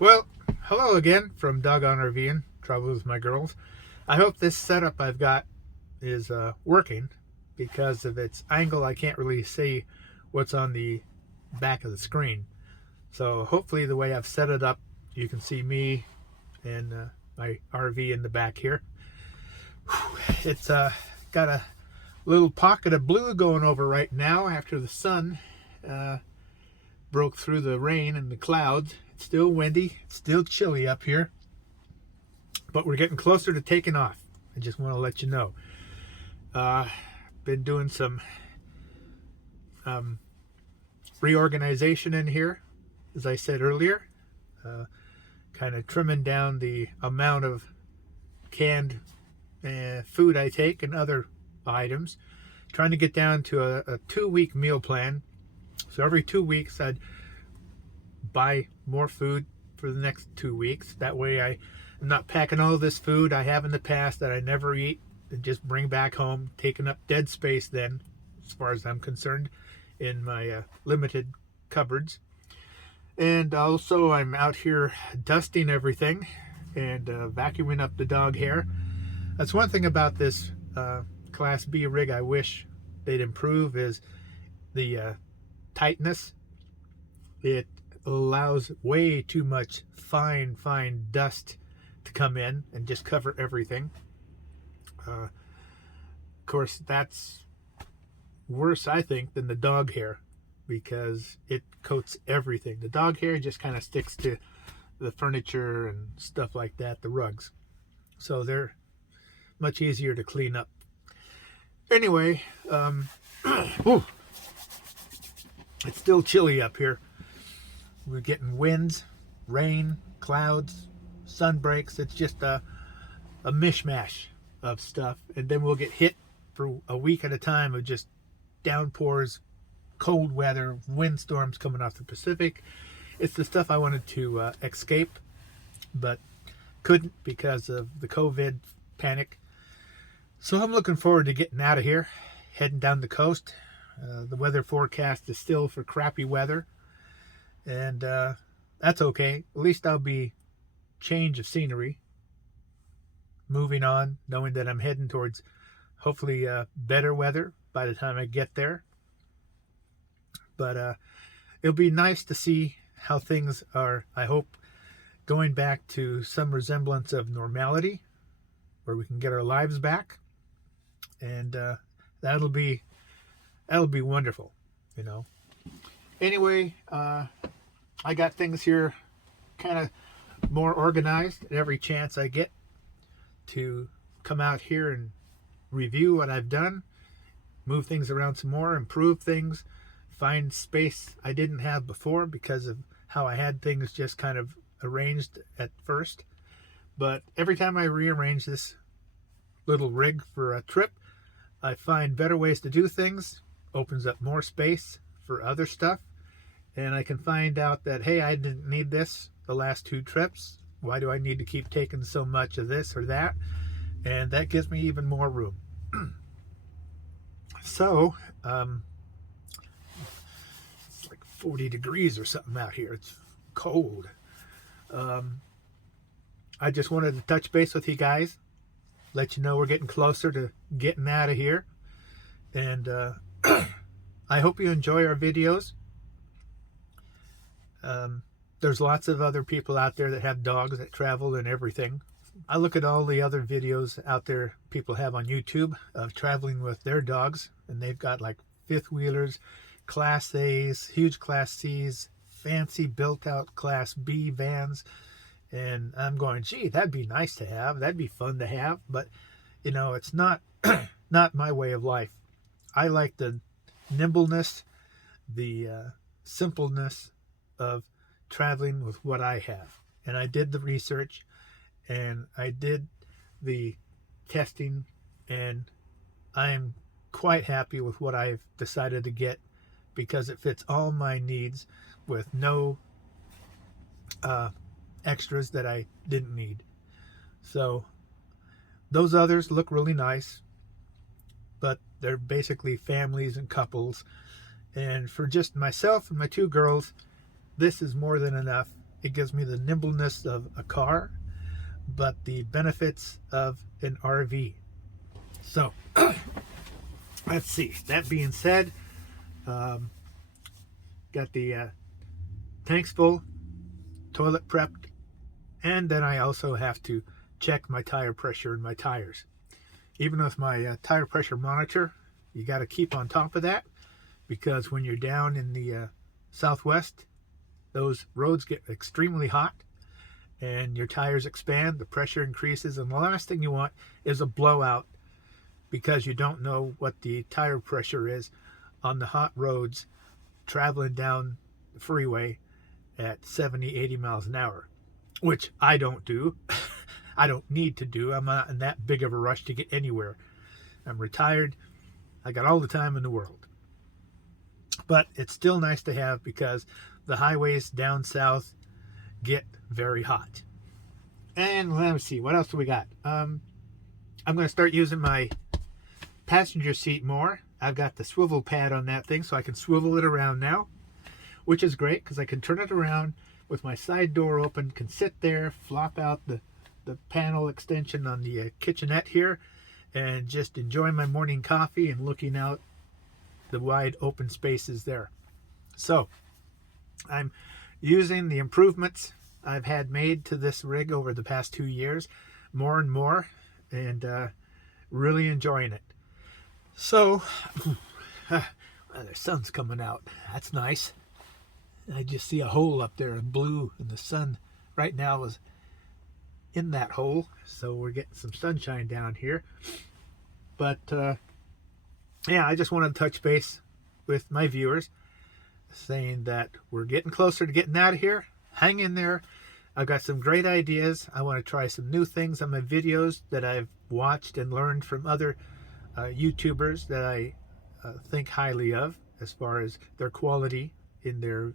Well, hello again from Gone RV'n, Travel with my girls. I hope this setup I've got is working. Because of its angle, I can't really see what's on the back of the screen. So hopefully the way I've set it up, you can see me and my RV in the back here. It's got a little pocket of blue going over right now after the sun broke through the rain and the clouds. It's still windy, it's still chilly up here, but we're getting closer to taking off. I just want to let you know. Been doing some reorganization in here, as I said earlier. Kind of trimming down the amount of canned food I take and other items. Trying to get down to a 2-week meal plan. So every 2 weeks I'd buy more food for the next 2 weeks. That way I'm not packing all this food I have in the past that I never eat and just bring back home, taking up dead space then, as far as I'm concerned, in my limited cupboards. And also I'm out here dusting everything and vacuuming up the dog hair. That's one thing about this Class B rig I wish they'd improve is the tightness. It allows way too much fine dust to come in and just cover everything. Of course, that's worse, I think, than the dog hair because it coats everything. The dog hair just kind of sticks to the furniture and stuff like that, the rugs. So they're much easier to clean up. Anyway, it's still chilly up here. We're getting winds, rain, clouds, sun breaks. It's just a mishmash of stuff. And then we'll get hit for a week at a time of just downpours, cold weather, windstorms coming off the Pacific. It's the stuff I wanted to escape, but couldn't because of the COVID panic. So I'm looking forward to getting out of here, heading down the coast. The weather forecast is still for crappy weather, and that's okay. At least I'll be change of scenery, moving on, knowing that I'm heading towards hopefully better weather by the time I get there. But it'll be nice to see how things are, I hope, going back to some resemblance of normality, where we can get our lives back. And that'll be wonderful, you know. Anyway, I got things here kind of more organized at every chance I get to come out here and review what I've done, move things around some more, improve things, find space I didn't have before because of how I had things just kind of arranged at first. But every time I rearrange this little rig for a trip, I find better ways to do things, opens up more space for other stuff, and I can find out that, hey, I didn't need this the last 2 trips. Why do I need to keep taking so much of this or that? And that gives me even more room. So, it's like 40 degrees or something out here. It's cold. I just wanted to touch base with you guys, let you know we're getting closer to getting out of here. And I hope you enjoy our videos. There's lots of other people out there that have dogs that travel and everything. I look at all the other videos out there people have on YouTube of traveling with their dogs, and they've got like 5th wheelers, Class A's, huge Class C's, fancy built out Class B vans. And I'm going, gee, that'd be nice to have. That'd be fun to have. But, you know, it's not not my way of life. I like the nimbleness, the simpleness of traveling with what I have. And I did the research, and I did the testing, and I am quite happy with what I've decided to get because it fits all my needs with no extras that I didn't need. So those others look really nice, but they're basically families and couples. And for just myself and my 2 girls, this is more than enough. It gives me the nimbleness of a car, but the benefits of an RV. So, let's see. That being said, got the tanks full, toilet prepped, and then I also have to check my tire pressure in my tires. Even with my tire pressure monitor, you got to keep on top of that, because when you're down in the southwest, those roads get extremely hot and your tires expand, the pressure increases, and the last thing you want is a blowout because you don't know what the tire pressure is on the hot roads traveling down the freeway at 70, 80 miles an hour, which I don't do. I don't need to do. I'm not in that big of a rush to get anywhere. I'm retired. I got all the time in the world. But it's still nice to have because the highways down south get very hot. And let me see, what else do we got? I'm going to start using my passenger seat more. I've got the swivel pad on that thing, so I can swivel it around now, which is great because I can turn it around with my side door open, can sit there, flop out the panel extension on the kitchenette here, and just enjoy my morning coffee and looking out the wide open spaces there. So I'm using the improvements I've had made to this rig over the past 2 years more and more, and really enjoying it. So well, the sun's coming out. That's nice. I just see a hole up there in blue, and the sun right now is in that hole, so we're getting some sunshine down here. But yeah, I just wanted to touch base with my viewers, saying that we're getting closer to getting out of here. Hang in there. I've got some great ideas. I want to try some new things on my videos that I've watched and learned from other YouTubers that I think highly of as far as their quality in their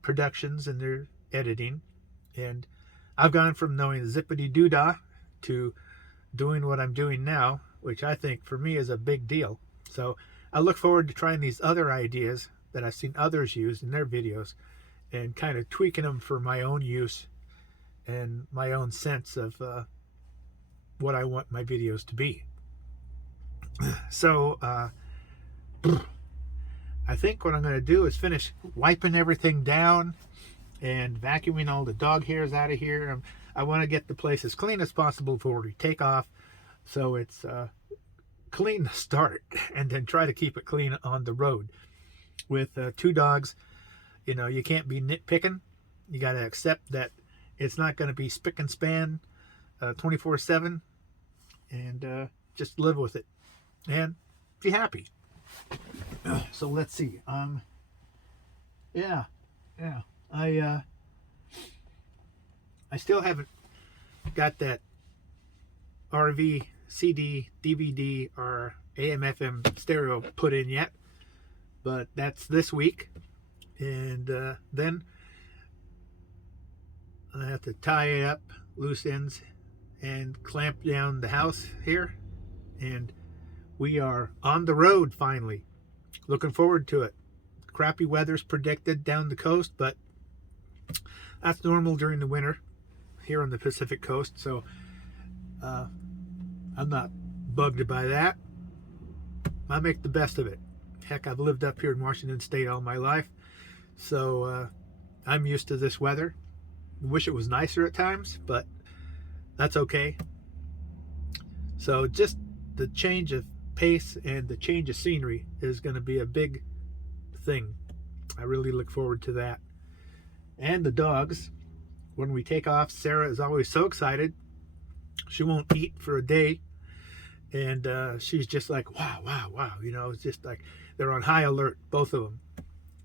productions and their editing. And I've gone from knowing zippity doo-dah to doing what I'm doing now, which I think for me is a big deal. So I look forward to trying these other ideas that I've seen others use in their videos and kind of tweaking them for my own use and my own sense of what I want my videos to be. So I think what I'm going to do is finish wiping everything down and vacuuming all the dog hairs out of here. I want to get the place as clean as possible before we take off, so it's clean to start, and then try to keep it clean on the road. With 2 dogs, you know, you can't be nitpicking. You got to accept that it's not going to be spick and span 24/7, and just live with it and be happy. So let's see. Yeah. I still haven't got that RV, CD, DVD, or AM/FM stereo put in yet, but that's this week. And then I have to tie up loose ends and clamp down the house here, and we are on the road finally. Looking forward to it. Crappy weather's predicted down the coast, but that's normal during the winter here on the Pacific coast, so I'm not bugged by that. I make the best of it. Heck, I've lived up here in Washington State all my life, so I'm used to this weather. Wish it was nicer at times, but that's okay. So just the change of pace and the change of scenery is going to be a big thing. I really look forward to that. And the dogs, when we take off, Sarah is always so excited. She won't eat for a day, and she's just like, wow, you know, it's just like they're on high alert, both of them.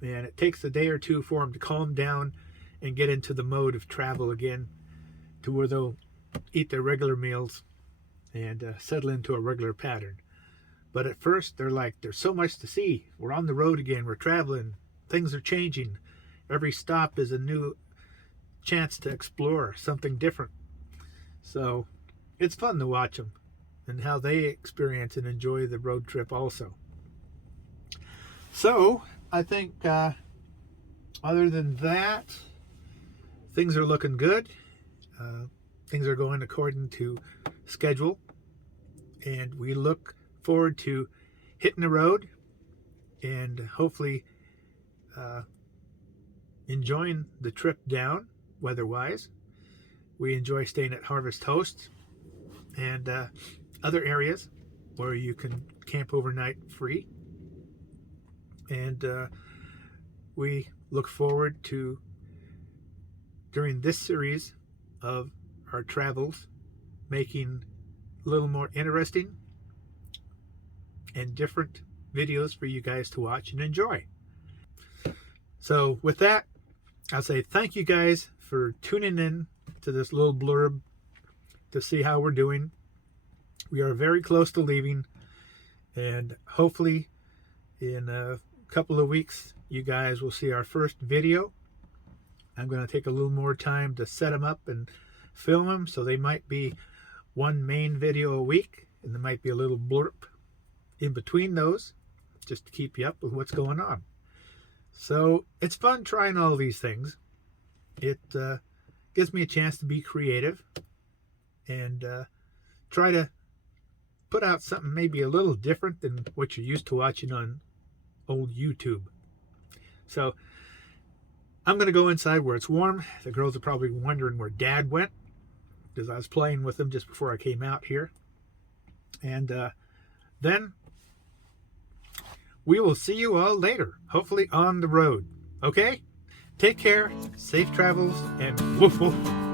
And it takes a day or two for them to calm down and get into the mode of travel again, to where they'll eat their regular meals and settle into a regular pattern. But at first, they're like, there's so much to see. We're on the road again. We're traveling. Things are changing. Every stop is a new chance to explore something different. So it's fun to watch them and how they experience and enjoy the road trip also. So I think other than that, things are looking good. Things are going according to schedule, and we look forward to hitting the road and hopefully enjoying the trip down weather-wise. We enjoy staying at Harvest Host and other areas where you can camp overnight free. And we look forward to, during this series of our travels, making a little more interesting and different videos for you guys to watch and enjoy. So with that, I'll say thank you guys for tuning in to this little blurb to see how we're doing. We are very close to leaving, and hopefully in a couple of weeks you guys will see our first video. I'm going to take a little more time to set them up and film them, so they might be one main video a week, and there might be a little blurb in between those just to keep you up with what's going on. So it's fun trying all these things. It gives me a chance to be creative and try to put out something maybe a little different than what you're used to watching on old YouTube. So I'm going to go inside where it's warm. The girls are probably wondering where Dad went, because I was playing with them just before I came out here. And then we will see you all later, hopefully on the road. Okay? Take care, safe travels, and woof woof.